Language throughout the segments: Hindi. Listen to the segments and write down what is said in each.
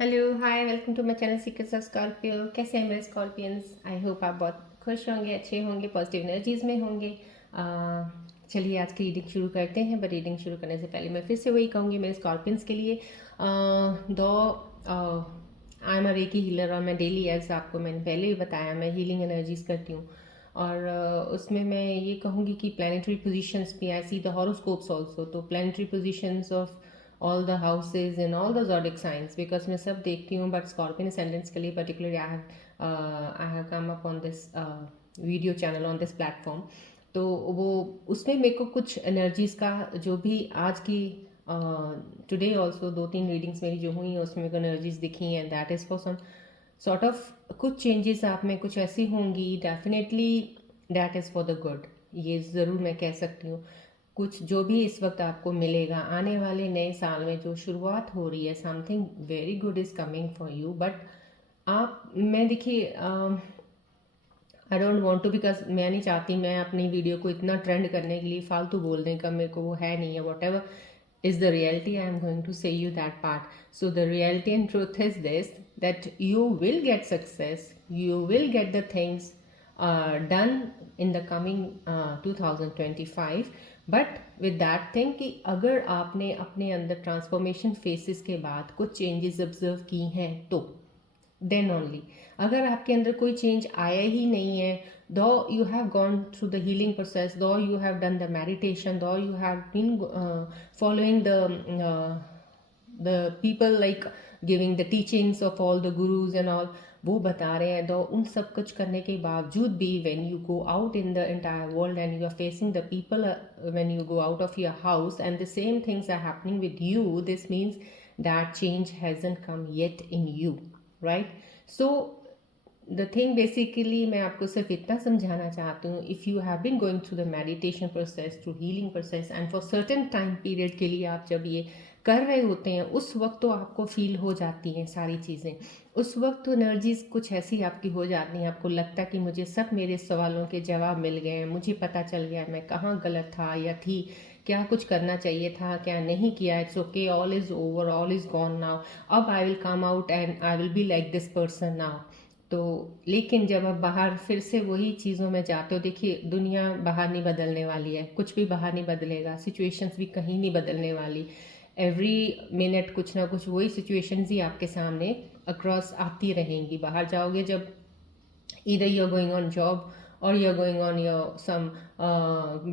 Hello hi welcome to my channel secrets of Scorpio. कैसे हैं मेरे स्कॉर्पियंस? आई होप आप बहुत खुश होंगे, अच्छे होंगे, पॉजिटिव एनर्जीज में होंगे। चलिए आज की रीडिंग शुरू करते हैं। बट रीडिंग शुरू करने से पहले मैं फिर से वही कहूँगी मेरे स्कॉर्पियंस के लिए, दो I am a recce healer और मैं डेली, एज आपको मैंने पहले ही बताया, मैं हीलिंग एनर्जीज करती हूँ। और उसमें मैं ये कहूँगी कि प्लानिटरी पोजीशंस भी, आई सी द हॉरोस्कोप्स ऑल्सो, तो planetary positions of all the houses and all the zodiac signs, because मैं सब देखती हूँ, बट स्कॉर्पियन ascendants के लिए particularly I have come up on this video channel on this platform। तो वो उसमें मेरे को कुछ एनर्जीज का जो भी आज की टुडे ऑल्सो 2-3 रीडिंग्स मेरी जो हुई हैं उसमें मेरे को एनर्जीज दिखी हैं, that is for some sort of कुछ चेंजेस आप में कुछ ऐसी होंगी, definitely that is for the good. ये ज़रूर मैं कह सकती हूँ। कुछ जो भी इस वक्त आपको मिलेगा आने वाले नए साल में जो शुरुआत हो रही है, something very good is coming for you. But आप, मैं देखिए, I don't want to, because मैं नहीं चाहती मैं अपनी वीडियो को इतना ट्रेंड करने के लिए फालतू बोलने का मेरे को वो है नहीं है। What ever is the reality, I am going to say you that part. So the reality and truth is this, that you will get success, you will get the things done in the coming 2025। but with that thing कि अगर आपने अपने अंदर ट्रांसफॉर्मेशन फेसेस के बाद कुछ चेंजेस ऑब्जर्व की हैं तो देन ओनली, अगर आपके अंदर कोई चेंज आया ही नहीं है, do you have gone through the healing process, do you have done the meditation, do you have been following the people, like giving the teachings of all the gurus and all, वो बता रहे हैं, दो उन सब कुछ करने के बावजूद भी when you go out in the entire world and you are facing the people, when you go out of your house and the same things are happening with you, this means that change hasn't come yet in you, right? So the thing basically मैं आपको सिर्फ इतना समझाना चाहती हूँ, if you have been going through the meditation process, through healing process, and for certain time period के लिए आप जब ये कर रहे होते हैं, उस वक्त तो आपको फील हो जाती हैं सारी चीज़ें। उस वक्त तो एनर्जीज कुछ ऐसी आपकी हो जाती हैं, आपको लगता है कि मुझे सब मेरे सवालों के जवाब मिल गए हैं, मुझे पता चल गया मैं कहाँ गलत था या थी, क्या कुछ करना चाहिए था, क्या नहीं किया। It's okay, all is over, all is gone now, अब I will come out and I will be like this person now. तो लेकिन जब आप बाहर फिर से वही चीज़ों में जाते हो, देखिए दुनिया बाहर नहीं बदलने वाली है, कुछ भी बाहर नहीं बदलेगा, सिचुएशंस भी कहीं नहीं बदलने वाली। एवरी मिनट कुछ ना कुछ वही सिचुएशंस ही आपके सामने अक्रॉस आती रहेंगी। बाहर जाओगे जब, either you're going on job और you're going on your some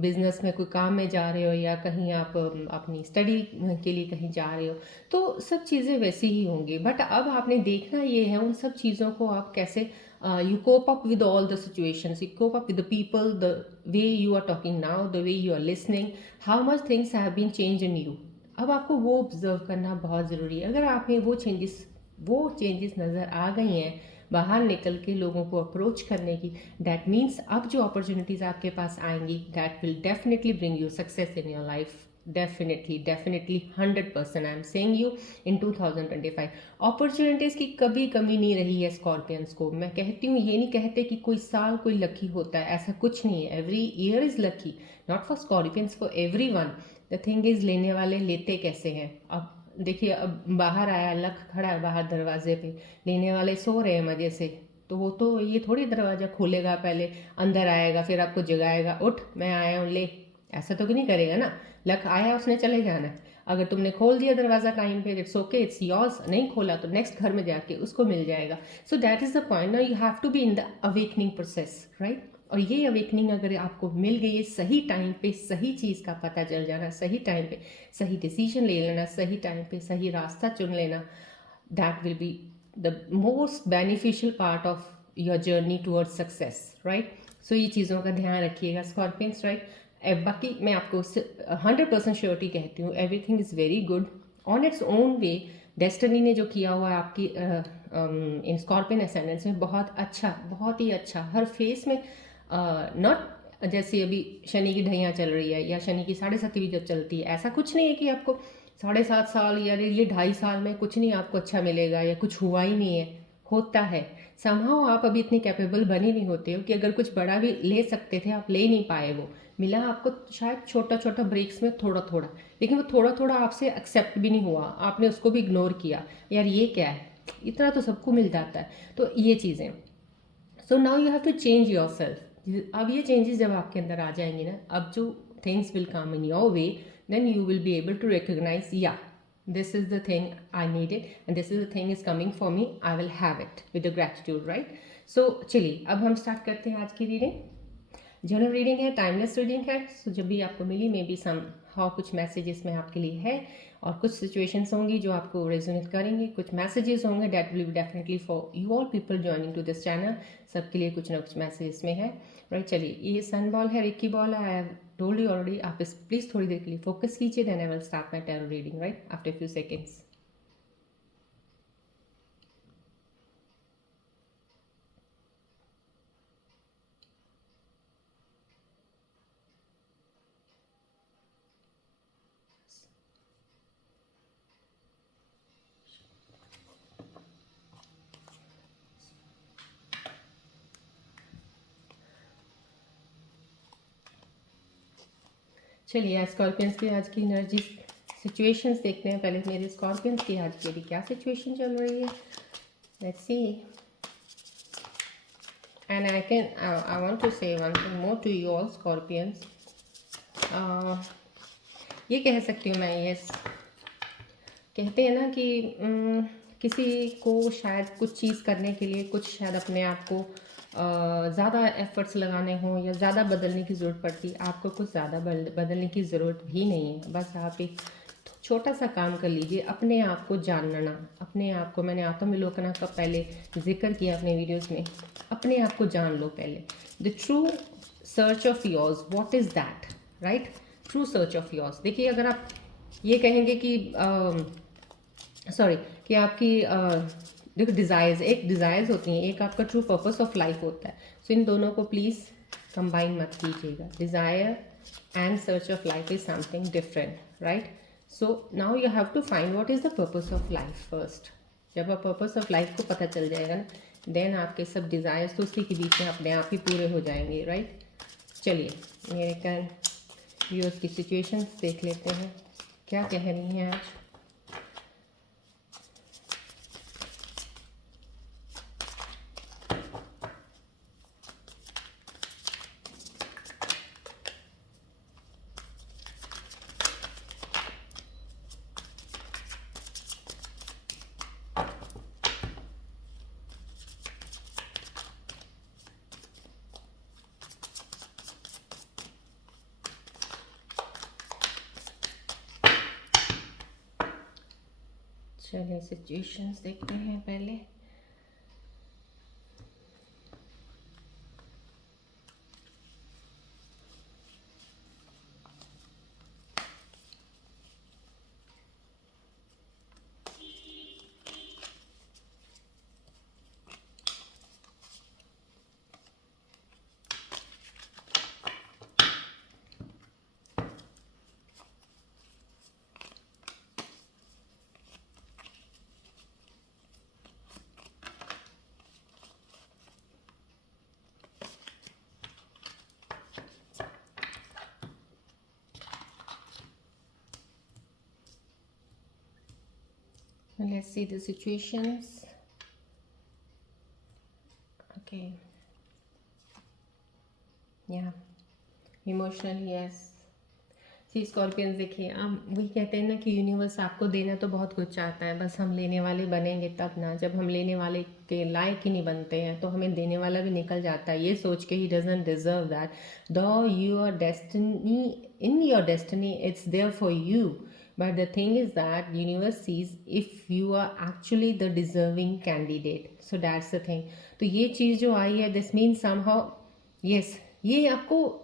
business में कोई काम में जा रहे हो, या कहीं आप अपनी स्टडी के लिए कहीं जा रहे हो, तो सब चीज़ें वैसी ही होंगी। बट अब आपने देखना ये है उन सब चीज़ों को आप कैसे you cope up with all the situations, you cope up with the people, the way you are talking now, the way you are listening, how much things have been change in you. अब आपको वो ऑब्जर्व करना बहुत ज़रूरी है। अगर आप में वो चेंजेस नज़र आ गई हैं बाहर निकल के लोगों को अप्रोच करने की, दैट मीन्स अब जो अपॉर्चुनिटीज़ आपके पास आएंगी, that will definitely bring you success in your life. Definitely definitely 100% I am saying you in 2025 opportunities की कभी कमी नहीं रही है स्कॉर्पियंस को। मैं कहती हूँ, ये नहीं कहते कि कोई साल कोई लकी होता है, ऐसा कुछ नहीं है। Every year is lucky, not for Scorpions, for every one. The thing is लेने वाले लेते कैसे हैं। अब देखिए, अब बाहर आया, लक खड़ा है बाहर दरवाजे पे, लेने वाले सो रहे हैं मज़े से, तो वो तो ये थोड़ी दरवाज़ा खोलेगा, पहले अंदर आएगा फिर आपको जगाएगा, उठ मैं आया हूँ ले, ऐसा तो नहीं करेगा ना। लक आया, उसने चले जाना है। अगर तुमने खोल दिया दरवाज़ा टाइम पे, इट्स ओके, इट्स योर्स। नहीं खोला तो नेक्स्ट घर में जाके उसको मिल जाएगा। So that is the point, now you have to be in the awakening process, right? और ये अवेकनिंग अगर आपको मिल गई है, सही टाइम पे सही चीज़ का पता चल जाना, सही टाइम पे सही डिसीजन ले लेना, सही टाइम पे सही रास्ता चुन लेना, that will be the most beneficial part of your journey towards success, right? So ये चीज़ों का ध्यान रखिएगा स्कॉर्पियंस, राइट? बाकी मैं आपको 100% श्योरिटी कहती हूँ, everything is very good on its own way. Destiny ने जो किया हुआ है आपकी इन स्कॉर्पियन असेंडेंस में, बहुत अच्छा, बहुत ही अच्छा। हर फेस में नॉट जैसे अभी शनि की ढैया चल रही है या शनि की 7.5 जब चलती है, ऐसा कुछ नहीं है कि आपको 7.5 साल या ये 2.5 साल में कुछ नहीं आपको अच्छा मिलेगा या कुछ हुआ ही नहीं है। होता है समहाउ, आप अभी इतने कैपेबल बने नहीं होते हो कि अगर कुछ बड़ा भी ले सकते थे, आप ले नहीं पाए। वो मिला आपको शायद छोटा छोटा ब्रेक्स में, थोड़ा थोड़ा, लेकिन वो थोड़ा थोड़ा आपसे एक्सेप्ट भी नहीं हुआ, आपने उसको भी इग्नोर किया। यार ये क्या है, इतना तो सबको मिल जाता है। तो ये चीज़ें, so now you have to change yourself. अब ये चेंजेस जब आपके अंदर आ जाएंगे ना, अब जो things will come in your way, then you will be able to recognize, या this is the thing I needed and this is the thing is coming for me, I will have it with the gratitude, right? So चलिए अब हम स्टार्ट करते हैं आज की रीडिंग। जनरल रीडिंग है, टाइमलेस रीडिंग है। सो जब भी आपको मिली मे बी सम हाउ कुछ मैसेजेस में आपके लिए है, और कुछ सिचुएशंस होंगी जो आपको रेजोनेट करेंगी, कुछ मैसेजेस होंगे that will be definitely for you all people joining to this channel, सबके लिए कुछ ना कुछ मैसेजेस में है, राइट? चलिए, ये सन बॉल है, रिक्की बॉल है, I have told you already. आप इस प्लीज़ थोड़ी देर के लिए फोकस कीजिए, then I will start my tarot reading right after few seconds. चलिए, स्कॉर्पियंस की आज की एनर्जी सिचुएशंस देखते हैं। पहले मेरे स्कॉर्पियंस की आज की क्या सिचुएशन चल रही है, let's see. And I want to say one thing more to you all scorpions. ये कह सकती हूँ मैं, यस, कहते हैं ना कि किसी को शायद कुछ चीज़ करने के लिए कुछ शायद अपने आप को ज़्यादा एफर्ट्स लगाने हों या ज़्यादा बदलने की ज़रूरत पड़ती। आपको कुछ ज़्यादा बदलने की ज़रूरत भी नहीं है, बस आप एक छोटा सा काम कर लीजिए, अपने आप को जानना। अपने आप को, मैंने आत्मविलोकन का पहले जिक्र किया अपने वीडियोस में, अपने आप को जान लो पहले। The true search of yours, what is that, right? True search of yours. देखिए, अगर आप ये कहेंगे कि सॉरी कि आपकी देखो, डिज़ायर्स, एक डिज़ायर्स होती हैं, एक आपका ट्रू पर्पस ऑफ लाइफ होता है। सो इन दोनों को प्लीज़ कंबाइन मत कीजिएगा। Desire and search of life is something different, right? So now you have to find what is the purpose of life first. जब आप पर्पस ऑफ लाइफ को पता चल जाएगा ना, देन आपके सब डिज़ायर्स तो उसी के बीच में अपने आप ही पूरे हो जाएंगे, राइट? चलिए, मेरे कल व्यूअर्स की सिचुएशंस देख लेते हैं, क्या कह रही हैं आज। चलिए, सिचुएशंस देखते हैं पहले। Let's see the situations. Okay. Yeah. Emotional, yes. C Scorpions, देखिए, हम वही कहते हैं ना कि यूनिवर्स आपको देना तो बहुत कुछ चाहता है, बस हम लेने वाले बनेंगे तब ना। जब हम लेने वाले के लायक ही नहीं बनते हैं तो हमें देने वाला भी निकल जाता है, ये सोच के ही doesn't deserve that. Though your destiny, in your destiny it's there for you, but the thing is that universe sees if you are actually the deserving candidate, so that's the thing. तो ये चीज़ जो आई है, दिस मीन्स समहाउ, यस, ये आपको,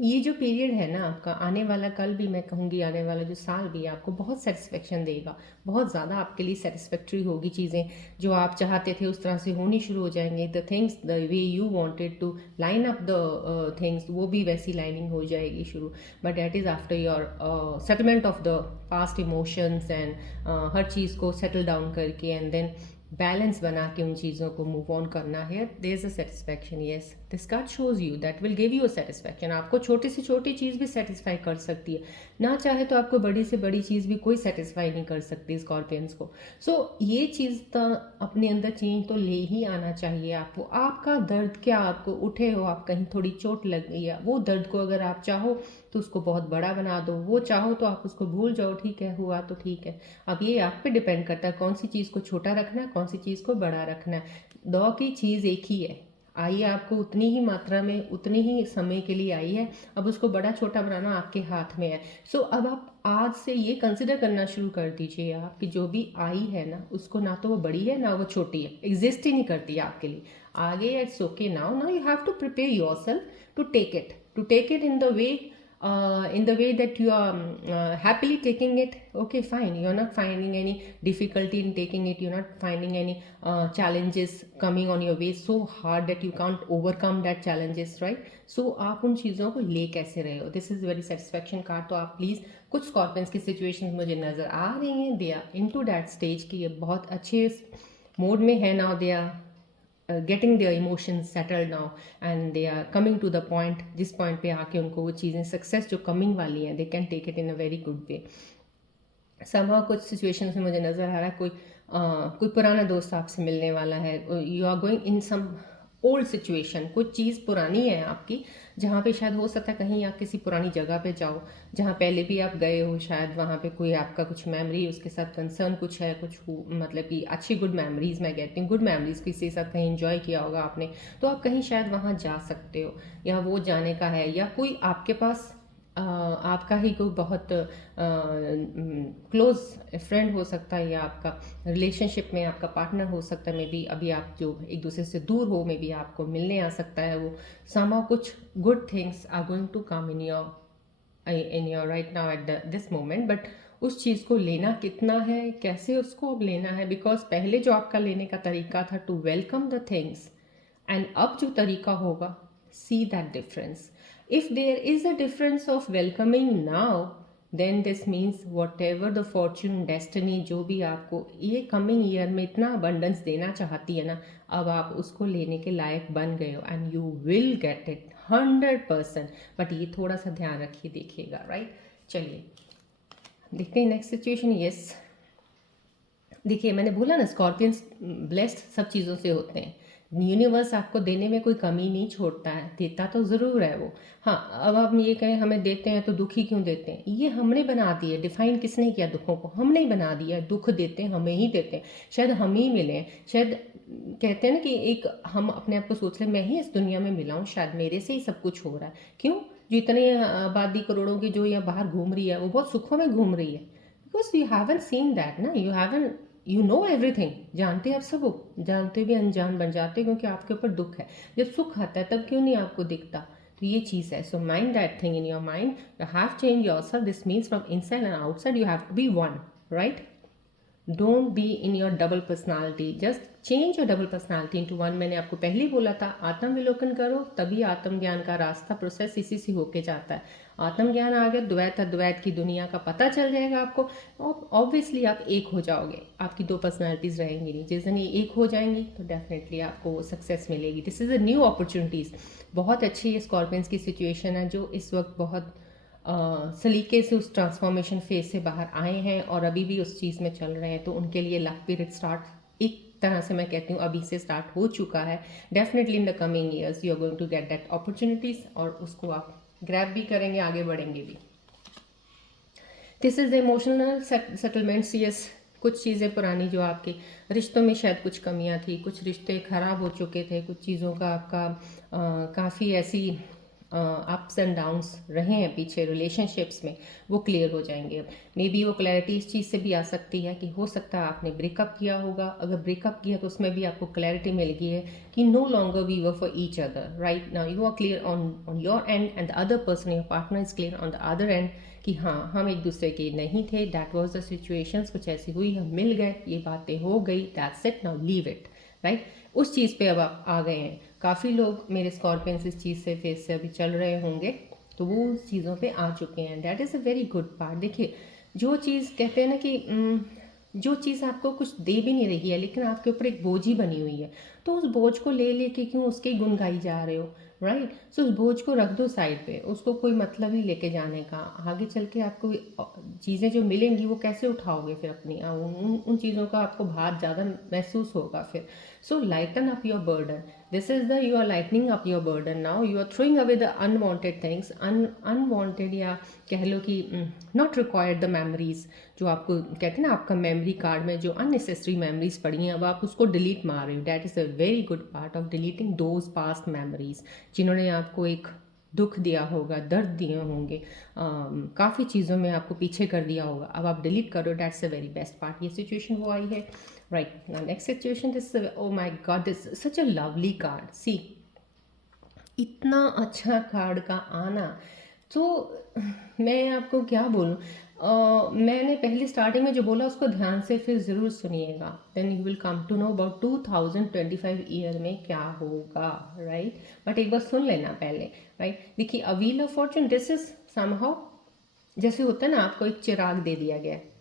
ये जो पीरियड है ना आपका आने वाला, कल भी मैं कहूँगी आने वाला जो साल भी आपको बहुत सेटिस्फेक्शन देगा, बहुत ज़्यादा आपके लिए सेटिस्फैक्ट्री होगी। चीज़ें जो आप चाहते थे उस तरह से होनी शुरू हो जाएंगे। The things the way you wanted to line up the things, वो भी वैसी लाइनिंग हो जाएगी शुरू, but that is after your settlement of the past emotions and हर चीज़ को सेटल डाउन करके, एंड देन बैलेंस बना के उन चीज़ों को मूव ऑन करना है, there is a satisfaction. Yes, this card shows you that will give you a satisfaction. आपको छोटी से छोटी चीज़ भी सेटिस्फाई कर सकती है, ना चाहे तो आपको बड़ी से बड़ी चीज़ भी कोई सेटिस्फाई नहीं कर सकती स्कॉर्पियंस को। ये चीज़ तो अपने अंदर चेंज तो ले ही आना चाहिए आपको। आपका दर्द क्या, आपको उठे हो, आप कहीं थोड़ी चोट लग गई है, वो दर्द को अगर आप चाहो तो उसको बहुत बड़ा बना दो, वो चाहो तो आप उसको भूल जाओ, ठीक है हुआ तो ठीक है। अब ये आप पे डिपेंड करता है कौन सी चीज़ को छोटा रखना है, कौन सी चीज़ को बड़ा रखना है। दो की चीज़ एक ही है, आई आपको उतनी ही मात्रा में उतनी ही समय के लिए आई है, अब उसको बड़ा छोटा बनाना आपके हाथ में है। अब आप आज से ये कंसिडर करना शुरू कर दीजिए आप कि जो भी आई है ना, उसको ना तो वो बड़ी है ना वो छोटी है, एग्जिस्ट ही नहीं करती है आपके लिए आगे। It's okay, now now you have to prepare yourself to take it in the way that you are happily taking it. Okay, fine, you're not finding any difficulty in taking it, you're not finding any challenges coming on your way so hard that you can't overcome that challenges, right? आप उन चीज़ों को ले कैसे रहे हो, this is very satisfaction card. तो आप प्लीज़, कुछ स्कॉर्पियंस की सिचुएशन मुझे नज़र आ रही हैं, they are into that stage कि ये बहुत अच्छे मोड में है now, they are getting their emotions settled now and they are coming to the point, जिस पॉइंट पे आके उनको वो चीज़ें सक्सेस जो कमिंग वाली हैं, they can take it in a very good way. Somehow कुछ सिचुएशंस में मुझे नज़र आ रहा है कोई पुराना दोस्त आपसे मिलने वाला है, you are going in some old situation, कुछ चीज़ पुरानी है आपकी, जहाँ पे शायद हो सकता है कहीं आप किसी पुरानी जगह पे जाओ जहाँ पहले भी आप गए हो, शायद वहाँ पे कोई आपका कुछ मेमोरी उसके साथ कंसर्न कुछ है, मतलब कि अच्छी गुड मेमोरीज मैं कहती हूँ, गुड मेमोरीज किसी के साथ कहीं इंजॉय किया होगा आपने, तो आप कहीं शायद वहाँ जा सकते हो, या वो जाने का है, या कोई आपके पास आपका ही कोई बहुत क्लोज फ्रेंड हो सकता है, या आपका रिलेशनशिप में आपका पार्टनर हो सकता है, मे बी अभी आप जो एक दूसरे से दूर हो, मे बी आपको मिलने आ सकता है वो। somehow कुछ good things are going to come in your right now at this moment, but उस चीज़ को लेना कितना है, कैसे उसको अब लेना है, बिकॉज पहले जो आपका लेने का तरीका था to welcome the things, and अब जो तरीका होगा, see that difference. If there is a difference of welcoming now, then this means whatever the fortune, destiny, जो भी आपको ये कमिंग ईयर में इतना अबंडेंस देना चाहती है ना, अब आप उसको लेने के लायक बन गए हो, and you will get it 100%। But ये थोड़ा सा ध्यान रखिए, देखिएगा, राइट। चलिए देखते हैं नेक्स्ट सिचुएशन। यस, देखिए मैंने बोला ना, स्कॉर्पियंस ब्लेस्ड सब चीज़ों से होते हैं, यूनिवर्स आपको देने में कोई कमी नहीं छोड़ता है, देता तो ज़रूर है वो। हाँ, अब हम ये कहें हमें देते हैं तो दुखी क्यों देते हैं, ये हमने बना दिए, डिफाइन किसने किया दुखों को, हमने ही बना दिया। दुख देते हैं हमें ही देते हैं, शायद हम ही मिले हैं, शायद कहते हैं ना कि एक हम अपने आप को सोच लें, मैं ही इस दुनिया में मिला हूँ, शायद मेरे से ही सब कुछ हो रहा है। क्यों, जो इतने आबादी करोड़ों की जो यहाँ बाहर घूम रही है, वो बहुत सुखों में घूम रही है, because you haven't seen that ना, यू नो एवरीथिंग, जानते आप सब हो, जानते भी अनजान बन जाते हो, क्योंकि आपके ऊपर दुख है। जब सुख आता है तब क्यों नहीं आपको दिखता, तो ये चीज़ है। So mind that thing in your mind, you have change yourself, this means from inside and outside you have to be one, right. Don't be in your double personality, just change your double personality into one. मैंने आपको पहले ही बोला था, आत्मविलोकन करो, तभी आत्मज्ञान का रास्ता, प्रोसेस इसी से होके जाता है। आत्मज्ञान आ गया, द्वैत अद्वैत की दुनिया का पता चल जाएगा आपको, ऑब्वियसली आप एक हो जाओगे, आपकी दो पर्सनालिटीज़ रहेंगी नहीं। जिस दिन ये एक हो जाएंगी तो डेफिनेटली आपको सक्सेस मिलेगी। This is a new opportunities, बहुत अच्छी ये स्कॉर्पियंस की सिचुएशन है, जो इस वक्त बहुत सलीके से उस ट्रांसफॉर्मेशन फेज से बाहर आए हैं और अभी भी उस चीज़ में चल रहे हैं, तो उनके लिए लक पीरियड स्टार्ट एक तरह से मैं कहती हूँ अभी से स्टार्ट हो चुका है। Definitely in the coming years you are going to get that opportunities, और उसको आप ग्रैब भी करेंगे, आगे बढ़ेंगे भी। This is the emotional settlements. Yes, कुछ चीज़ें पुरानी जो आपके रिश्तों में शायद कुछ कमियां थी, कुछ रिश्ते ख़राब हो चुके थे, कुछ चीज़ों का आपका काफ़ी ऐसी अप्स एंड डाउन्स रहे हैं पीछे रिलेशनशिप्स में, वो क्लियर हो जाएंगे। अब मे बी वो क्लैरिटी इस चीज़ से भी आ सकती है कि हो सकता है आपने ब्रेकअप किया होगा, अगर ब्रेकअप किया तो उसमें भी आपको क्लैरिटी मिल गई है कि no longer we were for each other, right now you are clear on your end and the other person, your partner is clear on the other end कि हाँ हम एक दूसरे के नहीं थे, दैट वॉज द सिचुएशंस, कुछ ऐसी हुई, हम मिल गए, ये बातें हो गई, that's it, now leave it, right. उस चीज़ पे अब आप आ गए हैं। काफ़ी लोग मेरे स्कॉर्पियंस इस चीज़ से फेस से अभी चल रहे होंगे, तो वो उस चीज़ों पे आ चुके हैं, that is a very good part. देखिए जो चीज़ कहते हैं ना कि जो चीज़ आपको कुछ दे भी नहीं रही है लेकिन आपके ऊपर एक बोझ ही बनी हुई है, तो उस बोझ को ले लेके क्यों उसके गुण गाई जा रहे हो, राइट। सो उस बोझ को रख दो साइड पे, उसको कोई मतलब नहीं लेके जाने का। आगे चल के आपको चीज़ें जो मिलेंगी वो कैसे उठाओगे फिर अपनी, उन चीज़ों का आपको भार ज़्यादा महसूस होगा फिर। So lighten up your burden, this is the you are lightening up your burden now, you are throwing away the unwanted things, unwanted या कह लो कि not required the memories, जो आपको कहते हैं ना आपका मेमोरी कार्ड में जो अननेसेसरी मेमोरीज पड़ी हैं अब आप उसको डिलीट मार रहे हो। That is a very good part of deleting those past memories जिन्होंने आपको एक दुख दिया होगा, दर्द दिए होंगे, काफ़ी चीज़ों में आपको पीछे कर दिया होगा, अब आप डिलीट करो। That's a very best part. ये सिचुएशन वो आई है, right. Next situation, this oh my God, this such a lovely card. See, इतना अच्छा कार्ड का आना, तो मैं आपको क्या बोलूँ, मैंने पहले स्टार्टिंग में जो बोला उसको ध्यान से फिर ज़रूर सुनिएगा, then you will come to know about 2025 year में क्या होगा, राइट। बट एक बार सुन लेना पहले, राइट। देखिए, a wheel of Fortune, this is somehow जैसे होता है ना, आपको एक चिराग दे दिया गया है,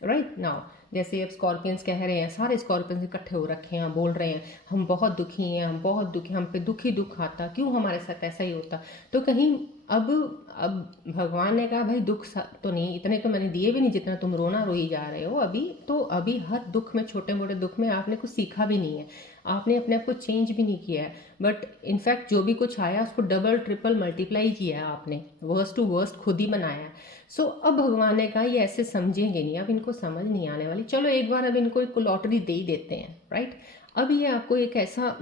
राइट नाउ। जैसे अब स्कॉर्पियंस कह रहे हैं, सारे स्कॉर्पियंस इकट्ठे हो रखे हैं, बोल रहे हैं हम बहुत दुखी हैं, हम बहुत दुखी, हम पे दुखी दुख आता, क्यों हमारे साथ ऐसा ही होता। तो कहीं अब भगवान ने कहा भाई दुख तो नहीं, इतने तो मैंने दिए भी नहीं जितना तुम रोना रोई जा रहे हो अभी। तो अभी हर दुख में, छोटे मोटे दुख में आपने कुछ सीखा भी नहीं है, आपने अपने आप को चेंज भी नहीं किया है, बट इनफैक्ट जो भी कुछ आया उसको डबल ट्रिपल मल्टीप्लाई किया है आपने, वर्स्ट टू वर्स्ट खुद ही बनाया। सो अब भगवान ने कहा ये ऐसे समझेंगे नहीं, अब इनको समझ नहीं आने वाली, चलो एक बार अब इनको एक लॉटरी दे ही देते हैं, राइट। अब ये आपको एक ऐसा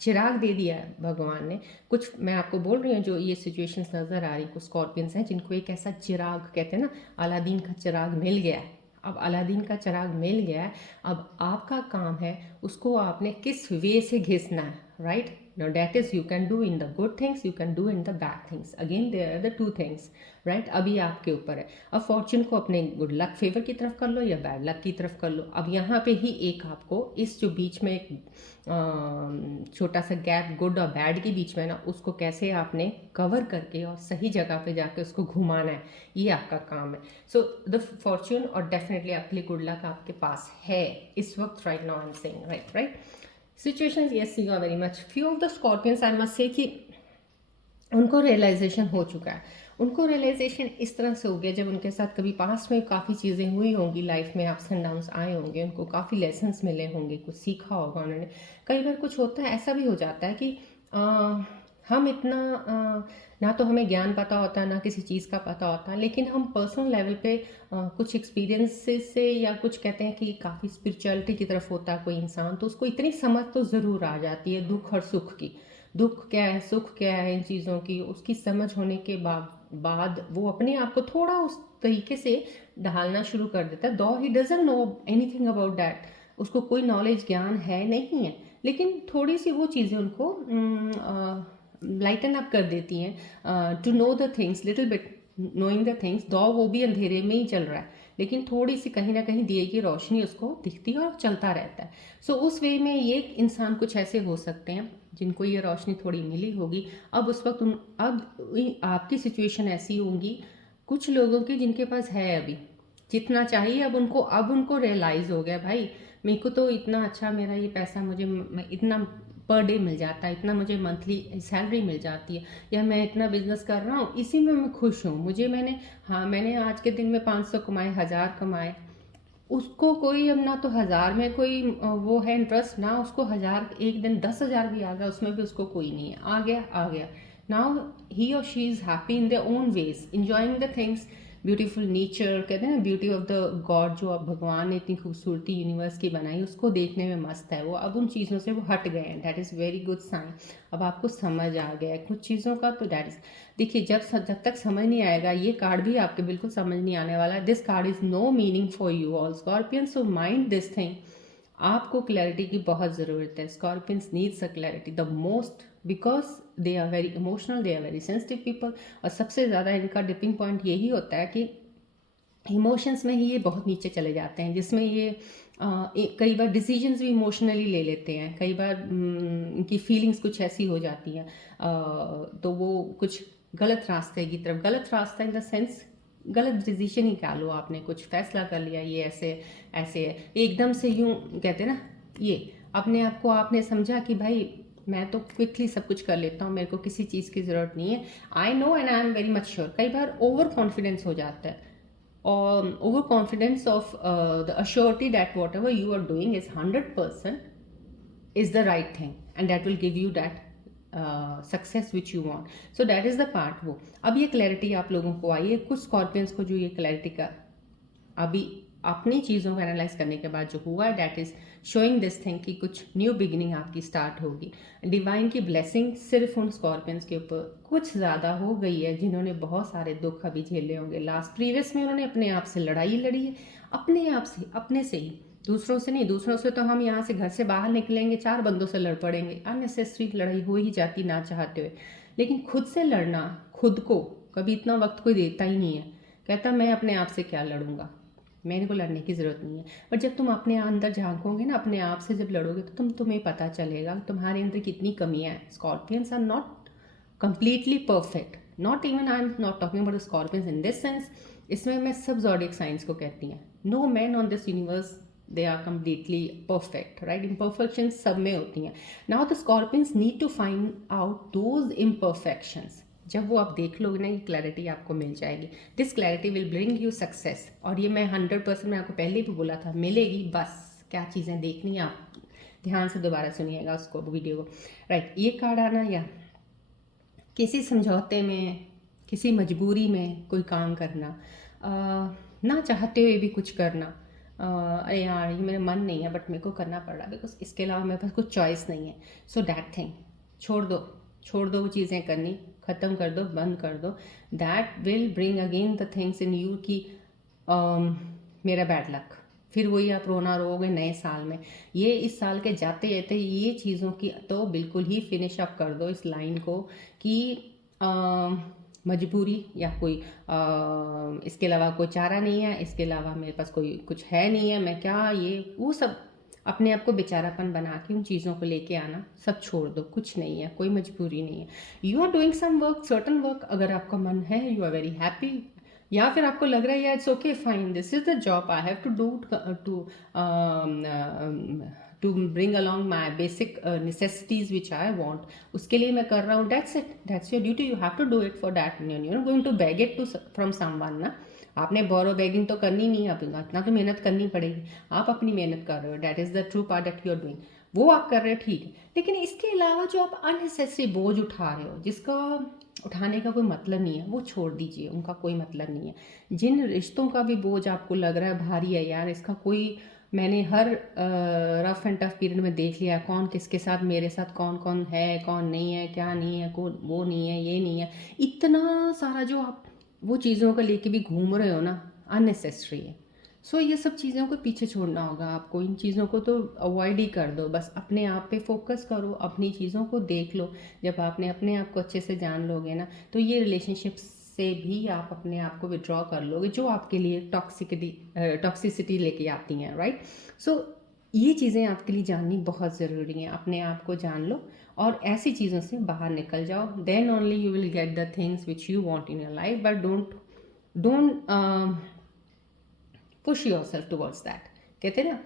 चिराग दे दिया है भगवान ने। कुछ मैं आपको बोल रही हूँ जो ये सिचुएशंस नज़र आ रही, कुछ स्कॉर्पियंस हैं जिनको एक ऐसा चिराग कहते हैं ना, अलादीन का चिराग मिल गया है। अब अलादीन का चिराग मिल गया है, अब आपका काम है उसको आपने किस वे से घिसना है, right. Now that is you can do in the good things, you can do in the bad things. Again there are the two things, right? अभी आपके ऊपर है। अब फॉर्चून को अपने गुड लक फेवर की तरफ कर लो या बैड लक की तरफ कर लो। अब यहाँ पे ही एक आपको इस जो बीच में एक छोटा सा गैप गुड और बैड के बीच में ना, उसको कैसे आपने कवर करके और सही जगह पे जाके उसको घुमाना है, ये आपका काम है। सो द फॉर्चून और डेफिनेटली आपके लिए गुड लक आपके पास है इस वक्त, right now I am saying, right. Situations, yes you are very much few of the Scorpions, I must say कि उनको रियलाइजेशन हो चुका है। उनको रियलाइजेशन इस तरह से हो गया जब उनके साथ कभी पास्ट में काफ़ी चीज़ें हुई होंगी, लाइफ में अप्स एंड डाउन्स आए होंगे, उनको काफ़ी लेसन्स मिले होंगे, कुछ सीखा होगा उन्होंने। कई बार कुछ होता है, ऐसा भी हो जाता है कि हम इतना ना तो हमें ज्ञान पता होता है ना किसी चीज़ का पता होता है, लेकिन हम पर्सनल लेवल पे कुछ एक्सपीरियंसेस से या कुछ कहते हैं कि काफ़ी स्पिरिचुअलिटी की तरफ होता है कोई इंसान, तो उसको इतनी समझ तो ज़रूर आ जाती है दुख और सुख की। दुख क्या है, सुख क्या है, इन चीज़ों की उसकी समझ होने के बाद वो अपने आप को थोड़ा उस तरीके से ढालना शुरू कर देता है। दो he doesn't know anything about that, उसको कोई नॉलेज ज्ञान है नहीं है, लेकिन थोड़ी सी वो चीज़ें उनको लाइटन अप कर देती हैं, to know the things little bit, knowing the things. Though वो भी अंधेरे में ही चल रहा है, लेकिन थोड़ी सी कहीं ना कहीं दिए की रोशनी उसको दिखती है और चलता रहता है। सो उस वे में ये इंसान कुछ ऐसे हो सकते हैं जिनको ये रोशनी थोड़ी मिली होगी। अब उस वक्त अब आपकी सिचुएशन ऐसी होंगी कुछ लोगों की जिनके पास है अभी जितना चाहिए, अब उनको रियलाइज़ हो गया भाई मेरे को तो इतना अच्छा, मेरा ये पैसा मुझे इतना पर डे मिल जाता है, इतना मुझे मंथली सैलरी मिल जाती है, या मैं इतना बिजनेस कर रहा हूँ इसी में मैं खुश हूँ, मैंने आज के दिन में 500 कमाए, 1000 कमाए, उसको कोई अब ना तो 1000 में कोई वो है इंटरेस्ट, ना उसको 1000 एक दिन 10,000 भी आ गया उसमें भी उसको कोई नहीं है, आ गया। नाउ ही और she is happy in their own ways, enjoying the things, beautiful nature, कहते हैं ना ब्यूटी ऑफ द गॉड, जो अब भगवान ने इतनी खूबसूरती यूनिवर्स की बनाई उसको देखने में मस्त है वो। अब उन चीज़ों से वो हट गए हैं, that is very good sign. अब आपको समझ आ गया है कुछ चीज़ों का, तो दैट इज़, देखिए जब तक समझ नहीं आएगा, ये कार्ड भी आपके बिल्कुल समझ नहीं आने वाला है। This card is no meaning for you all Scorpion, so mind this thing. आपको क्लैरिटी की बहुत ज़रूरत है। Scorpions needs a clarity the most, because they are very emotional, they are very sensitive people, और सबसे ज़्यादा इनका डिपिंग पॉइंट यही होता है कि इमोशंस में ही ये बहुत नीचे चले जाते हैं, जिसमें ये कई बार डिसीजंस भी इमोशनली ले लेते हैं, कई बार इनकी फीलिंग्स कुछ ऐसी हो जाती हैं, तो वो कुछ गलत रास्ते की तरफ, गलत रास्ता इन द सेंस गलत डिसीजन ही क्या लो, आपने कुछ फैसला कर लिया ये ऐसे ऐसे है, एकदम से यूँ कहते हैं ना, ये अपने आप को आपने समझा कि भाई मैं तो क्विकली सब कुछ कर लेता हूँ, मेरे को किसी चीज़ की ज़रूरत नहीं है। I know and I am very much sure, कई बार ओवर कॉन्फिडेंस हो जाता है, और overconfidence of the assurity that whatever you are doing is 100% is the right thing and that will give you that success which you want. So that is the part। वो अब ये क्लैरिटी आप लोगों को आई है, कुछ स्कॉर्पियंस को जो ये क्लैरिटी का अभी अपनी चीज़ों को एनालाइज करने के बाद जो हुआ है, that is showing this thing कि कुछ न्यू बिगिनिंग आपकी स्टार्ट होगी। डिवाइन की ब्लेसिंग सिर्फ उन स्कॉर्पियंस के ऊपर कुछ ज़्यादा हो गई है जिन्होंने बहुत सारे दुख अभी झेले होंगे लास्ट प्रीवियस में। उन्होंने अपने आप से लड़ाई लड़ी है, अपने आप से, अपने से ही, दूसरों से नहीं। दूसरों से तो हम यहाँ से घर से बाहर निकलेंगे 4 बंदों से लड़ पड़ेंगे, अननेसेसरी लड़ाई हो ही जाती ना चाहते हुए। लेकिन खुद से लड़ना, खुद को कभी इतना वक्त कोई देता ही नहीं है, कहता मैं अपने आप से क्या लड़ूंगा, मेरे को लड़ने की ज़रूरत नहीं है। बट जब तुम अपने अंदर झांकोगे ना, अपने आप से जब लड़ोगे, तो तुम्हें पता चलेगा तुम्हारे अंदर कितनी कमियाँ हैं। Scorpions are not completely perfect, not even I'm not talking about the scorpions in this sense। इसमें मैं सब zodiac signs को कहती हैं, no man on this universe they are completely perfect, right? imperfections सब में होती हैं। now the scorpions need to find out those imperfections। जब वो आप देख लोगे ना, ये क्लैरिटी आपको मिल जाएगी। This clarity will bring you success. और ये मैं 100% मैं आपको पहले भी बोला था मिलेगी, बस क्या चीज़ें देखनी है आप ध्यान से दोबारा सुनिएगा उसको, वीडियो को, राइट। ये कार्ड आना या किसी समझौते में, किसी मजबूरी में कोई काम करना, ना चाहते हुए भी कुछ करना, अरे यार ये मेरा मन नहीं है बट मेरे को करना पड़ रहा है बिकॉज इसके अलावा मेरे पास कुछ चॉइस नहीं है। सो दैट थिंग छोड़ दो वो चीज़ें करनी, ख़त्म कर दो, बंद कर दो। That will bring again the things in you कि मेरा बैड लक, फिर वही आप रोना रोगे नए साल में। ये इस साल के जाते जाते ये चीज़ों की तो बिल्कुल ही फिनिश अप कर दो इस लाइन को कि मजबूरी या कोई इसके अलावा कोई चारा नहीं है, इसके अलावा मेरे पास कोई कुछ है नहीं है, मैं क्या ये वो सब अपने आप को बेचारापन बना के उन चीज़ों को लेके आना सब छोड़ दो। कुछ नहीं है, कोई मजबूरी नहीं है। You are doing some work, certain work, अगर आपका मन है, यू आर वेरी हैप्पी, या फिर आपको लग रहा है यार it's okay fine, this is the job I have to do to bring along my basic necessities which I want, उसके लिए मैं कर रहा हूँ, that's it, that's your duty, you have to do it for that. You know going to beg it to from someone ना, आपने बोरो बेगिंग तो करनी नहीं है, इतना तो मेहनत करनी पड़ेगी। आप अपनी मेहनत कर रहे हो, that is the true part that you are doing, वो आप कर रहे हो, ठीक है। लेकिन इसके अलावा जो आप अननेसेसरी बोझ उठा रहे हो, जिसका उठाने का कोई मतलब नहीं है, वो छोड़ दीजिए, उनका कोई मतलब नहीं है। जिन रिश्तों का भी बोझ आपको लग रहा है भारी है, यार इसका कोई, मैंने हर रफ एंड टफ पीरियड में देख लिया कौन किसके साथ, मेरे साथ कौन कौन है, कौन नहीं है, क्या नहीं है, कौन वो नहीं है, ये नहीं है, इतना सारा जो आप वो चीज़ों को लेके भी घूम रहे हो ना, अननेसेसरी है। सो ये सब चीज़ों को पीछे छोड़ना होगा आपको, इन चीज़ों को तो अवॉइड ही कर दो, बस अपने आप पे फोकस करो, अपनी चीज़ों को देख लो। जब आपने अपने आप को अच्छे से जान लोगे ना, तो ये रिलेशनशिप्स से भी आप अपने आप को विड्रॉ कर लोगे जो आपके लिए टॉक्सिसिटी लेके आती हैं, राइट। सो ये चीज़ें आपके लिए जाननी बहुत ज़रूरी हैं। अपने आप को जान लो और ऐसी चीज़ों से बाहर निकल जाओ, then only you will get the things which you want in your life, but don't push yourself towards that. कहते हैं ना,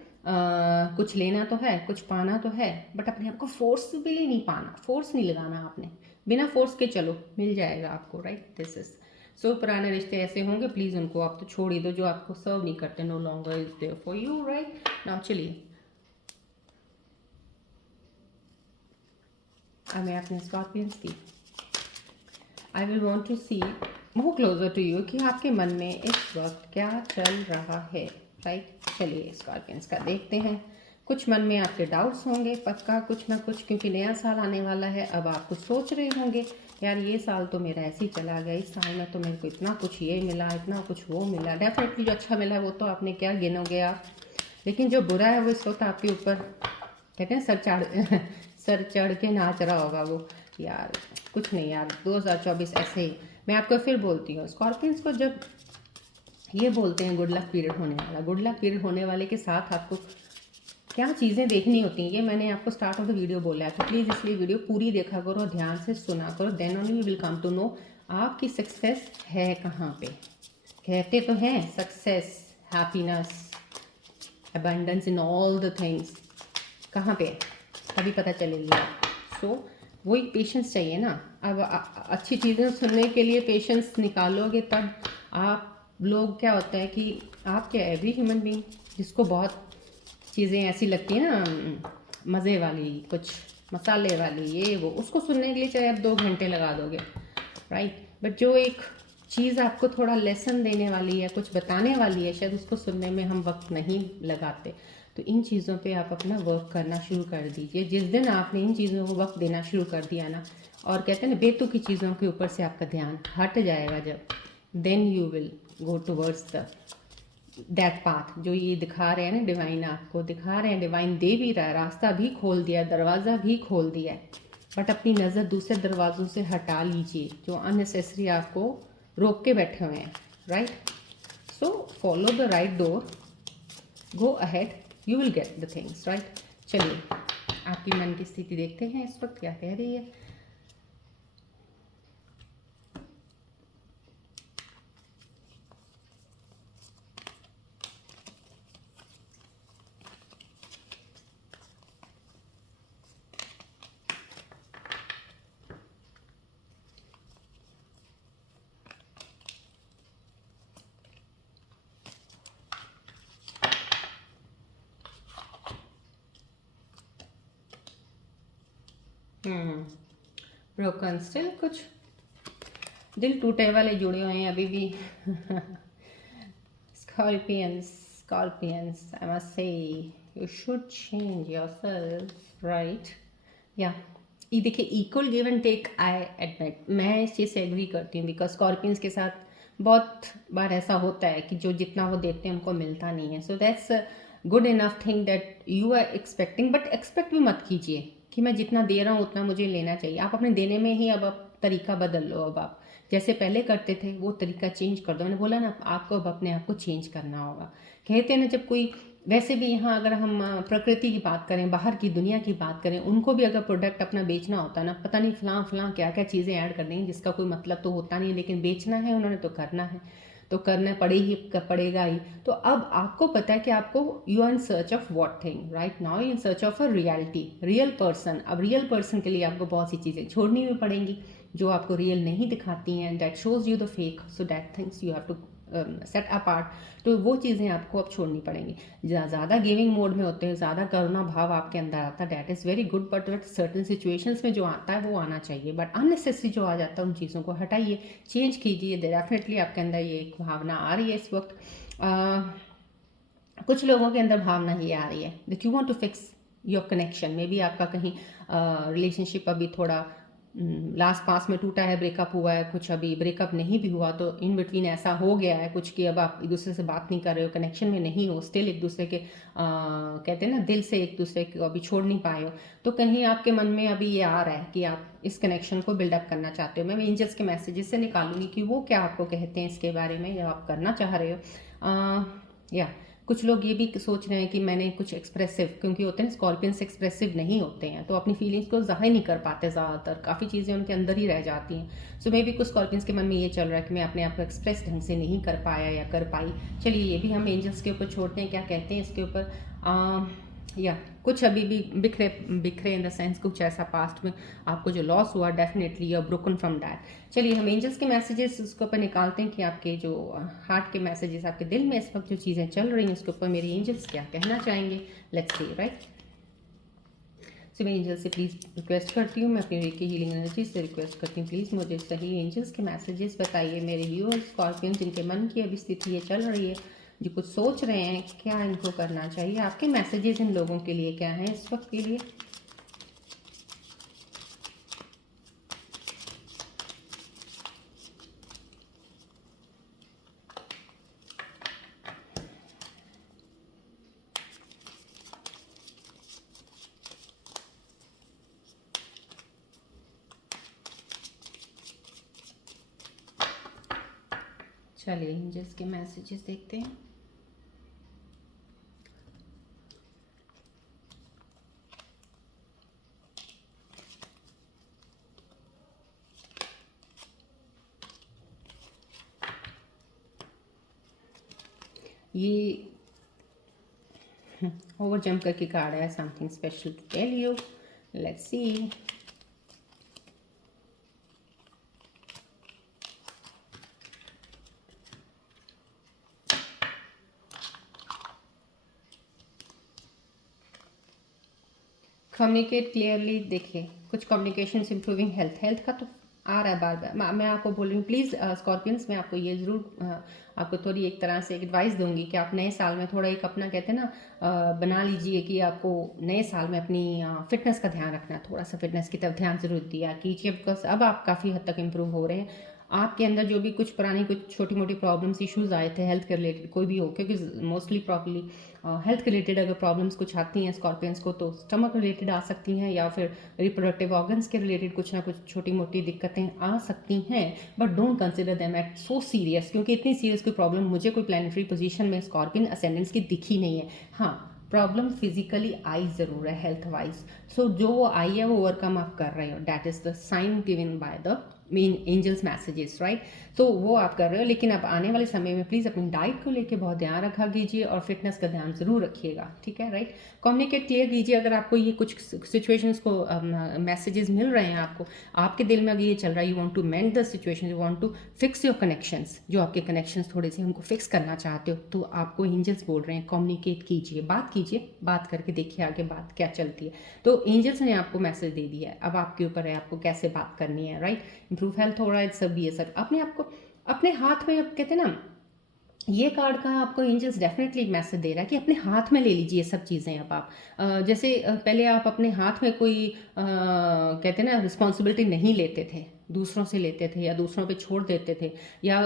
कुछ लेना तो है, कुछ पाना तो है, बट अपने आप को फोर्सफुली नहीं पाना, फोर्स नहीं लगाना आपने, बिना फोर्स के चलो, मिल जाएगा आपको, राइट। दिस इज सो पुराने रिश्ते ऐसे होंगे, प्लीज़ उनको आप तो छोड़ ही दो, जो आपको सर्व नहीं करते, no longer is there for you, right. Now चलिए मैं अपने स्कॉर्पियंस की I will want to see move closer to you कि आपके मन में इस वक्त क्या चल रहा है, राइट। चलिए स्कॉर्पियंस का देखते हैं। कुछ मन में आपके डाउट्स होंगे पक्का, कुछ ना कुछ, क्योंकि नया साल आने वाला है। अब आप कुछ सोच रहे होंगे, यार ये साल तो मेरा ऐसे ही चला गया, इस साल में तो मेरे को इतना कुछ ये मिला, इतना कुछ वो मिला। डेफिनेटली जो अच्छा मिला वो तो आपने क्या गिनोगे आप, लेकिन जो बुरा है वो इस वक्त आपके ऊपर, कहते हैं सर चढ़ के नाच रहा होगा वो, यार कुछ नहीं यार, 2024 ऐसे ही। मैं आपको फिर बोलती हूँ, स्कॉर्पियंस को जब ये बोलते हैं गुड लक पीरियड होने वाला, गुड लक पीरियड होने वाले के साथ आपको क्या चीज़ें देखनी होती हैं, ये मैंने आपको स्टार्ट ऑफ द वीडियो बोला है। तो प्लीज़ इसलिए वीडियो पूरी देखा करो, ध्यान से सुना करो, then only you will come to know आपकी सक्सेस है कहाँ पे। कहते तो हैं success, happiness, abundance in all the things, कहाँ पे है तभी पता चलेगी आप। सो वही पेशेंस चाहिए ना। अब अच्छी चीज़ें सुनने के लिए पेशेंस निकालोगे तब आप लोग, क्या होता है कि आप क्या, एवरी ह्यूमन बीइंग जिसको बहुत चीज़ें ऐसी लगती हैं ना मज़े वाली, कुछ मसाले वाली, ये वो, उसको सुनने के लिए चाहे आप 2 घंटे लगा दोगे, राइट। बट जो एक चीज़ आपको थोड़ा लेसन देने वाली है, कुछ बताने वाली है, शायद उसको सुनने में हम वक्त नहीं लगाते। तो इन चीज़ों पे आप अपना वर्क करना शुरू कर दीजिए। जिस दिन आपने इन चीज़ों को वक्त देना शुरू कर दिया ना, और कहते हैं ना बेतुकी चीज़ों के ऊपर से आपका ध्यान हट जाएगा जब, then you will go towards the that path जो ये दिखा रहे हैं ना, डिवाइन आपको दिखा रहे हैं, डिवाइन दे भी रहा है, रास्ता भी खोल दिया, दरवाज़ा भी खोल दिया है। बट अपनी नज़र दूसरे दरवाज़ों से हटा लीजिए जो अननेसेसरी आपको रोक के बैठे हुए हैं, right. So follow the right door, go ahead, you will get the things, right. चलिए आपकी मन की स्थिति देखते हैं इस वक्त क्या कह रही है। ब्रोकन स्टिल, कुछ दिल टूटे वाले जुड़े हुए हैं अभी भी। Scorpions, Scorpions, I must say, you should change yourself, right? Yeah. ये देखिए, equal give and take, I admit, मैं इस चीज़ से एग्री करती हूँ, बिकॉज स्कॉर्पियंस के साथ बहुत बार ऐसा होता है कि जो जितना वो देते हैं उनको मिलता नहीं है। So that's good enough thing that you are expecting, but expect भी मत कीजिए कि मैं जितना दे रहा हूँ उतना मुझे लेना चाहिए। आप अपने देने में ही अब आप तरीका बदल लो। अब आप जैसे पहले करते थे वो तरीका चेंज कर दो। मैंने बोला ना, आपको अब अपने आप को चेंज करना होगा। कहते हैं ना, जब कोई, वैसे भी यहाँ अगर हम प्रकृति की बात करें, बाहर की दुनिया की बात करें, उनको भी अगर प्रोडक्ट अपना बेचना होता ना, पता नहीं फलां फलां क्या क्या चीज़ें ऐड कर देंगे जिसका कोई मतलब तो होता नहीं, लेकिन बेचना है उन्होंने तो करना है, तो करना पड़ेगा ही। तो अब आपको पता है कि आपको, you are in search of what thing, right now in search of a reality, real person. अब रियल पर्सन के लिए आपको बहुत सी चीज़ें छोड़नी भी पड़ेंगी जो आपको रियल नहीं दिखाती हैं, that shows you the fake, so that things you have to set apart. तो वो चीज़ें आपको अब छोड़नी पड़ेंगी। ज़्यादा गिविंग मोड में होते हैं, ज़्यादा करुणा भाव आपके अंदर आता है, that is very good, but certain situations में जो आता है वो आना चाहिए। बट अननेसेसरी जो आ जाता है उन चीज़ों को हटाइए, चेंज कीजिए। डेफिनेटली आपके अंदर ये एक भावना आ रही है इस वक्त। कुछ लोगों के अंदर भावना ये आ रही है that you want to fix your connection. में भी आपका कहीं रिलेशनशिप अभी थोड़ा लास्ट पास में टूटा है, ब्रेकअप हुआ है, कुछ अभी ब्रेकअप नहीं भी हुआ, तो इन बिटवीन ऐसा हो गया है कुछ कि अब आप एक दूसरे से बात नहीं कर रहे हो, कनेक्शन में नहीं हो, स्टिल एक दूसरे के कहते हैं ना, दिल से एक दूसरे को अभी छोड़ नहीं पाए हो। तो कहीं आपके मन में अभी ये आ रहा है कि आप इस कनेक्शन को बिल्डअप करना चाहते हो। मैं एंजल्स के मैसेजेस से निकालूंगी कि वो क्या आपको कहते हैं इसके बारे में, जब आप करना चाह रहे हो। या कुछ लोग ये भी सोच रहे हैं कि मैंने कुछ एक्सप्रेसिव, क्योंकि होते हैं स्कॉर्पियंस एक्सप्रेसिव नहीं होते हैं, तो अपनी फीलिंग्स को जाहिर नहीं कर पाते, ज़्यादातर काफ़ी चीज़ें उनके अंदर ही रह जाती हैं। सो मे भी कुछ स्कॉर्पियंस के मन में ये चल रहा है कि मैं अपने आप को एक्सप्रेस ढंग से नहीं कर पाया या कर पाई। चलिए ये भी हम एंजल्स के ऊपर छोड़ते हैं, क्या कहते हैं इसके ऊपर। या कुछ अभी भी बिखरे बिखरे इन द सेंस, कुछ ऐसा पास्ट में आपको जो लॉस हुआ, definitely you are broken from that. चलिए हम एंजल्स के मैसेजेस उसके ऊपर निकालते हैं कि आपके जो हार्ट के मैसेजेस, आपके दिल में इस वक्त जो चीज़ें चल रही हैं उसके ऊपर मेरे एंजल्स क्या कहना चाहेंगे। Let's see, right. सो मैं एंजल्स से प्लीज़ रिक्वेस्ट करती हूँ, मैं अपनी रेकी हीलिंग एनर्जी से रिक्वेस्ट करती हूँ, प्लीज़ मुझे सही एंजल्स के मैसेजेस बताइए। मेरे व्यूअर्स स्कॉर्पियन जिनके मन की अभी स्थिति ये चल रही है, जो कुछ सोच रहे हैं, क्या इनको करना चाहिए, आपके मैसेजेस इन लोगों के लिए क्या हैं इस वक्त के लिए। चलिए एंजल्स के मैसेजेस देखते हैं। ये ओवर जंप करके कार्ड है, something special to tell you, let's see. Communicate clearly, देखिए कुछ कम्युनिकेशन इम्प्रूविंग हेल्थ, हेल्थ का तो आ रहा है बार बार। मैं आपको बोल रही हूँ प्लीज़ स्कॉर्पियंस, मैं आपको ये ज़रूर आपको थोड़ी एक तरह से एडवाइस दूंगी कि आप नए साल में थोड़ा एक अपना कहते हैं ना बना लीजिए कि आपको नए साल में अपनी फिटनेस का ध्यान रखना है, थोड़ा सा फिटनेस की तरफ ध्यान ज़रूर दिया कीजिए, बिकॉज अब आप काफ़ी हद तक इम्प्रूव हो रहे हैं। आपके अंदर जो भी कुछ पुरानी कुछ छोटी मोटी प्रॉब्लम्स इश्यूज आए थे हेल्थ के रिलेटेड, कोई भी हो, क्योंकि मोस्टली प्रॉब्ली हेल्थ के रिलेटेड अगर प्रॉब्लम्स कुछ आती हैं स्कॉर्पियंस को तो स्टमक रिलेटेड आ सकती हैं, या फिर रिप्रोडक्टिव ऑर्गन्स के रिलेटेड कुछ ना कुछ छोटी मोटी दिक्कतें आ सकती हैं, but don't consider them at so serious, क्योंकि इतनी सीरियस कोई प्रॉब्लम मुझे कोई प्लानिटरी पोजीशन में स्कॉर्पियन असेंडेंस की दिखी नहीं है। हाँ, प्रॉब्लम फिजिकली आई ज़रूर है हेल्थ वाइज, सो जो वो आई है वो ओवरकम आप कर रहे हो, that is the sign given by the mean angels messages, right. तो वो आप कर रहे हो, लेकिन अब आने वाले समय में प्लीज़ अपनी डाइट को लेके बहुत ध्यान रखा कीजिए और फिटनेस का ध्यान ज़रूर रखिएगा, ठीक है, राइट। कम्युनिकेट क्लियर कीजिए, अगर आपको ये कुछ सिचुएशंस को मैसेजेस मिल रहे हैं आपको, आपके दिल में अगर ये चल रहा है you want to mend the situation, you want to fix your connections, जो आपके कनेक्शंस थोड़े से उनको फिक्स करना चाहते हो, तो आपको एंजल्स बोल रहे हैं कम्युनिकेट कीजिए, बात कीजिए, बात करके देखिए आगे बात क्या चलती है। तो एंजल्स ने आपको मैसेज दे दिया है, अब आपके ऊपर है आपको कैसे बात करनी है, राइट। इंप्रूव हेल्थ हो रहा है, सब ये सब अपने आप को अपने हाथ में, कहते हैं ना, ये कार्ड का आपको एंजल्स डेफिनेटली मैसेज दे रहा है कि अपने हाथ में ले लीजिए ये सब चीज़ें। अब आप जैसे पहले आप अपने हाथ में कोई कहते हैं ना रिस्पॉन्सिबिलिटी नहीं लेते थे, दूसरों से लेते थे या दूसरों पे छोड़ देते थे, या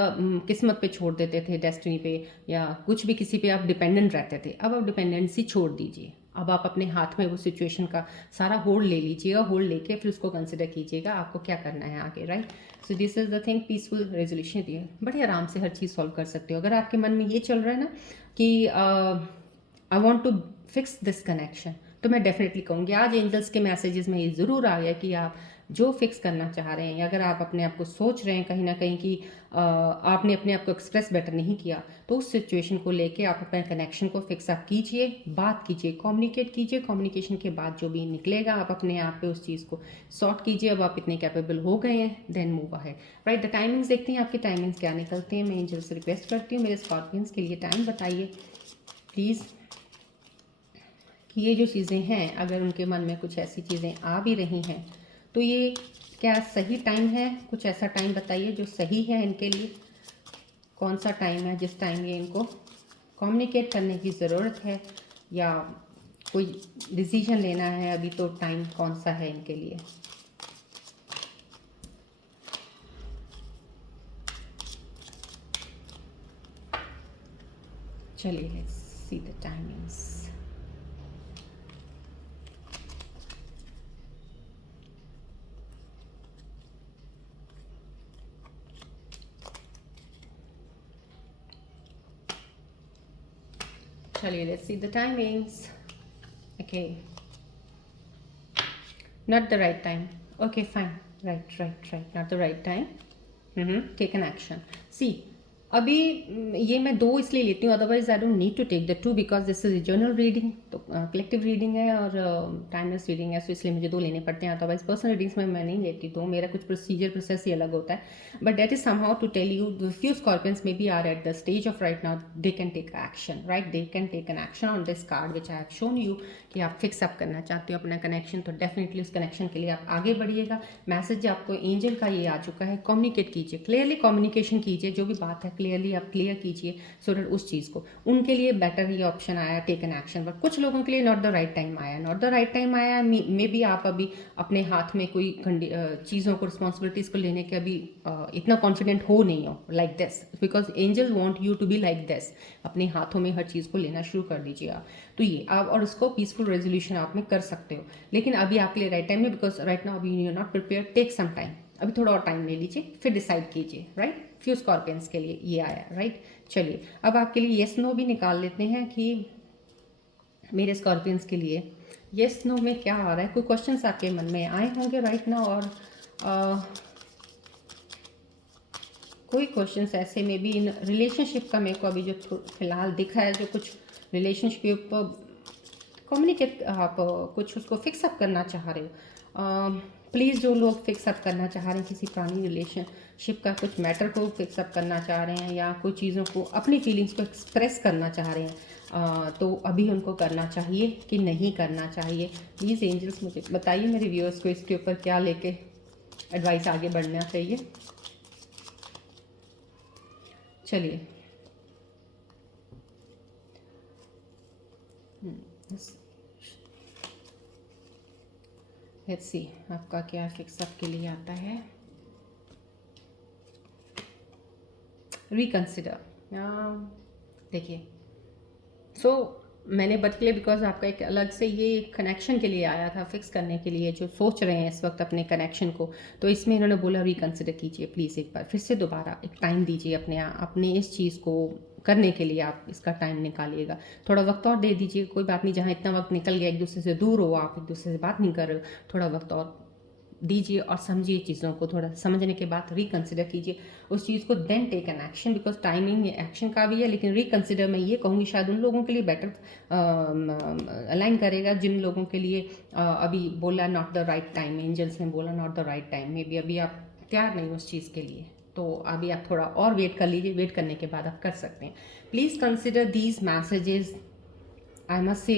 किस्मत पे छोड़ देते थे, डेस्टिनी पे या कुछ भी, किसी पे आप डिपेंडेंट रहते थे। अब आप डिपेंडेंसी छोड़ दीजिए, अब आप अपने हाथ में वो सिचुएशन का सारा होल्ड ले लीजिएगा, होल्ड लेके फिर उसको कंसिडर कीजिएगा आपको क्या करना है आगे, right. So this is the thing, peaceful resolution दिए, बड़े आराम से हर चीज़ सॉल्व कर सकते हो। अगर आपके मन में ये चल रहा है ना कि I want to fix this connection, तो मैं डेफिनेटली कहूँगी आज एंजल्स के मैसेजेस में ये ज़रूर आ गया कि आप जो फिक्स करना चाह रहे हैं, या अगर आप अपने आप को सोच रहे हैं कहीं ना कहीं कि आपने अपने आप को एक्सप्रेस बेटर नहीं किया, तो उस सिचुएशन को लेके आप अपने कनेक्शन को फिक्स अप कीजिए, बात कीजिए, कम्युनिकेट कीजिए, कम्युनिकेशन के बाद जो भी निकलेगा आप अपने आप पे उस चीज़ को सॉर्ट कीजिए। अब आप इतने कैपेबल हो गए हैं, then move ahead, right. The timings देखते हैं आपके टाइमिंग्स क्या निकलते हैं। मैं एंजल से रिक्वेस्ट करती हूँ मेरे स्कॉर्पियंस के लिए टाइम बताइए प्लीज़, कि ये जो चीज़ें हैं अगर उनके मन में कुछ ऐसी चीज़ें आ भी रही हैं तो ये क्या सही टाइम है, कुछ ऐसा टाइम बताइए जो सही है इनके लिए। कौन सा टाइम है जिस टाइम ये इनको कम्युनिकेट करने की ज़रूरत है, या कोई डिसीजन लेना है अभी, तो टाइम कौन सा है इनके लिए। चलिए लेट्स सी द टाइमिंग्स। चलिए let's see the timings. Okay, not the right time, okay fine, right, not the right time, take an action। See, अभी ये मैं दो इसलिए लेती हूँ, otherwise I don't need to take the two, because this is general reading, तो कलेक्टिव रीडिंग है और टाइमलेस रीडिंग है, सो इसलिए मुझे दो लेने पड़ते हैं, अदरवाइज पर्सनल रीडिंग्स में मैं नहीं लेती, तो मेरा कुछ प्रोसीजर प्रोसेस ही अलग होता है। But that is somehow to tell you the few Scorpions maybe are at the stage of right now, they can take action, right, they can take an action on this card which I have shown you, कि आप फिक्स अप करना चाहते हो अपना कनेक्शन, तो डेफिनेटली उस कनेक्शन के लिए आप आगे बढ़िएगा। मैसेज आपको एंजल का ये आ चुका है, कम्युनिकेट कीजिए, क्लियरली कम्युनिकेशन कीजिए, जो भी बात है क्लियरली आप क्लियर कीजिए, सो दैट उस चीज़ को उनके लिए बेटर ये ऑप्शन आया, टेक एन एक्शन। बट कुछ लोगों के लिए नॉट द राइट टाइम आया, नॉट द राइट टाइम आया, मे बी आप अभी अपने हाथ में कोई चीज़ों को, रिस्पॉन्सिबिलिटीज़ को लेने के अभी इतना कॉन्फिडेंट हो नहीं हो like this, because angel want you to be like this, अपने हाथों में हर चीज़ को लेना शुरू कर दीजिए आप, तो ये आप, और उसको पीसफुल रेजोल्यूशन आप में कर सकते हो। लेकिन अभी आपके लिए राइट टाइम नहीं, बिकॉज राइट नाउ अभी you are not prepare, take some time, अभी थोड़ा और टाइम ले लीजिए, फिर डिसाइड कीजिए, राइट। फ्यू स्कॉर्पियंस के लिए ये आया, राइट। चलिए अब आपके लिए येस नो भी निकाल लेते हैं कि मेरे स्कॉर्पियंस के लिए येस नो में क्या आ रहा है। कोई क्वेश्चंस आपके मन में आए होंगे राइट नाउ, और कोई क्वेश्चंस ऐसे में भी इन रिलेशनशिप का मेरे को अभी जो फिलहाल दिखा है, जो कुछ रिलेशनशिप कम्युनिकेट आप कुछ उसको फिक्सअप करना चाह रहे हो, प्लीज़ जो लोग फिक्सअप करना चाह रहे हैं किसी पुरानी रिलेशनशिप का कुछ मैटर को फिक्सअप करना चाह रहे हैं या कुछ चीज़ों को अपनी फीलिंग्स को एक्सप्रेस करना चाह रहे हैं, तो अभी उनको करना चाहिए कि नहीं करना चाहिए? प्लीज़ एंजल्स मुझे बताइए, मेरे व्यूअर्स को इसके ऊपर क्या लेके एडवाइस आगे बढ़ना चाहिए। चलिए लेट्स सी आपका क्या फिक्सअप के लिए आता है। रिकंसिडर, देखिए मैंने बतले बिकॉज आपका एक अलग से ये कनेक्शन के लिए आया था, फिक्स करने के लिए जो सोच रहे हैं इस वक्त अपने कनेक्शन को, तो इसमें इन्होंने बोला रिकंसिडर कीजिए प्लीज़, एक बार फिर से दोबारा एक टाइम दीजिए अपने इस चीज़ को करने के लिए आप इसका टाइम निकालिएगा, थोड़ा वक्त और दे दीजिए। कोई बात नहीं, जहाँ इतना वक्त निकल गया, एक दूसरे से दूर हो, आप एक दूसरे से बात नहीं कर रहे हो, थोड़ा वक्त और दीजिए और समझिए चीज़ों को, थोड़ा समझने के बाद रिकंसिडर कीजिए उस चीज़ को, then take an action, because timing action का भी है, लेकिन रिकंसिडर मैं ये कहूँगी शायद उन लोगों के लिए बेटर अलाइन करेगा जिन लोगों के लिए अभी बोला not the right time, angels ने बोला not the right time, maybe अभी आप तैयार नहीं उस चीज़ के लिए, तो अभी आप थोड़ा और वेट कर लीजिए, वेट करने के बाद आप कर सकते हैं। Please consider these messages, I must say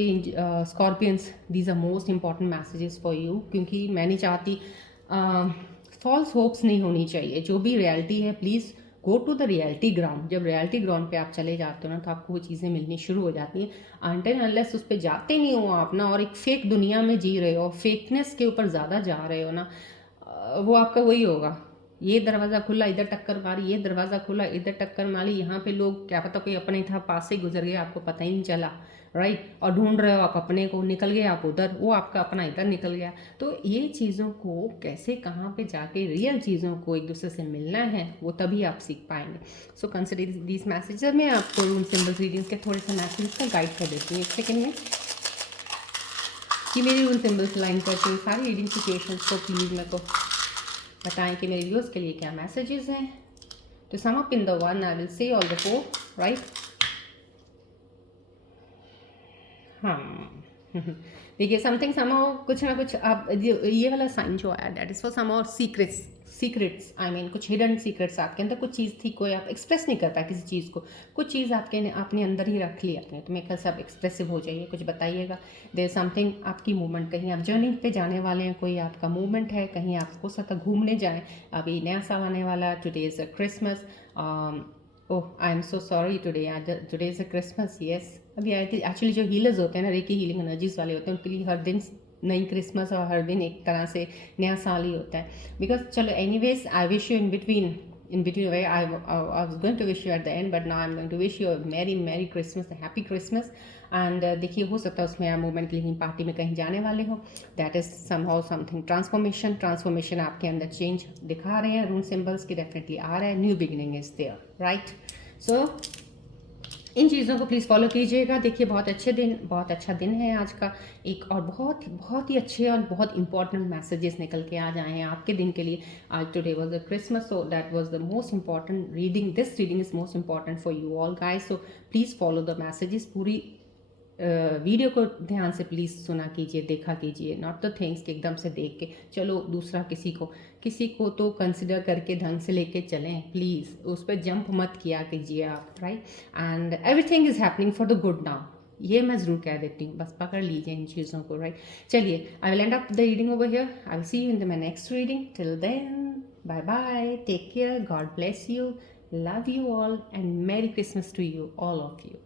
Scorpions, these are most important messages for you, क्योंकि मैं नहीं चाहती फॉल्स होप्स नहीं होनी चाहिए, जो भी रियलिटी है please go to the reality ground. जब रियलिटी ग्राउंड पे आप चले जाते हो ना, तो आपको वो चीज़ें मिलनी शुरू हो जाती हैं। अनटिल अनलेस उस पर जाते नहीं हो आप ना, और एक फेक दुनिया में जी रहे हो, फेकनेस के ऊपर ज़्यादा जा रहे हो ना, वो आपका वही होगा, ये दरवाज़ा खुला इधर टक्कर मारी, ये दरवाज़ा खुला इधर टक्कर मारी, यहाँ पे लोग क्या पता कोई अपने था पास से गुजर गया, आपको पता ही नहीं चला, राइट, और ढूंढ रहे हो आप अपने को, निकल गए आप उधर, वो आपका अपना इधर निकल गया। तो ये चीज़ों को कैसे कहाँ पे जाके रियल चीज़ों को एक दूसरे से मिलना है, वो तभी आप सीख पाएंगे। So consider this message. मैं आपको रूम सिंबल्स रीडिंग्स के थोड़े से मैसेज का गाइड कर देती हूँ एक सेकेंड में, कि मेरी रूम सिंबल्स लाइन करती हूँ सारी रीडिंग सिचुएशंस को, प्लीज़ मेरे को बताएं कि मेरे व्यूअर्स के लिए क्या मैसेजेस हैं। तो sum up in the one I will say all the four, right. हाँ देखिए समथिंग समहाउ, कुछ ना कुछ आप ये वाला साइन जो आया that is for somehow secrets I mean कुछ हिडन सीक्रेट्स आपके अंदर, कुछ चीज़ थी, कोई आप एक्सप्रेस नहीं कर पाए किसी चीज़ को, कुछ चीज़ आपने अंदर ही रख ली अपने, तो मैं कल सब एक्सप्रेसिव हो जाइए, कुछ बताइएगा। देयर समथिंग आपकी मूवमेंट, कहीं आप जर्नी पे जाने वाले हैं, कोई आपका मूवमेंट है, कहीं आप हो सकता घूमने जाएँ, अभी नया साल आने वाला, today is a Christmas, oh I am so sorry, today is a Christmas, yes. अभी आई थिंक एक्चुअली जो हीलर्स होते हैं ना, रेकी हीलिंग एनर्जीज वाले होते हैं, उनके लिए हर दिन नई क्रिसमस और हर दिन एक तरह से नया साल ही होता है। बिकॉज चलो anyways I wish you in between way I was going to wish you at the end, but now I am going to wish you merry Christmas, happy Christmas. And देखिए हो सकता है उसमें आप मूवमेंट के लिए पार्टी में कहीं जाने वाले हो, that is somehow something transformation आपके अंदर चेंज दिखा रहे हैं रूम सिंबल्स की, डेफिनेटली आ रहा है, new beginning is there, right. So इन चीज़ों को प्लीज़ फॉलो कीजिएगा। देखिए बहुत अच्छा दिन है आज का, एक और बहुत ही अच्छे और बहुत इंपॉर्टेंट मैसेजेस निकल के आ जाए हैं आपके दिन के लिए। आज today was a Christmas, so that was the most important reading, this reading is most important for you all guys, so please follow the messages. पूरी वीडियो को ध्यान से प्लीज़ सुना कीजिए, देखा कीजिए, नॉट द थिंग्स कि एकदम से देख के चलो दूसरा किसी को तो कंसिडर करके ढंग से लेके चलें, प्लीज़ उस पर जंप मत किया कीजिए आप, right. And everything is happening for the good now, ये मैं ज़रूर कह देती हूँ, बस पकड़ लीजिए इन चीज़ों को, राइट। चलिए I will end up the reading over here, I will see you in the my next reading, till then bye bye, take care, God bless you, love you all and merry Christmas to you, all of you.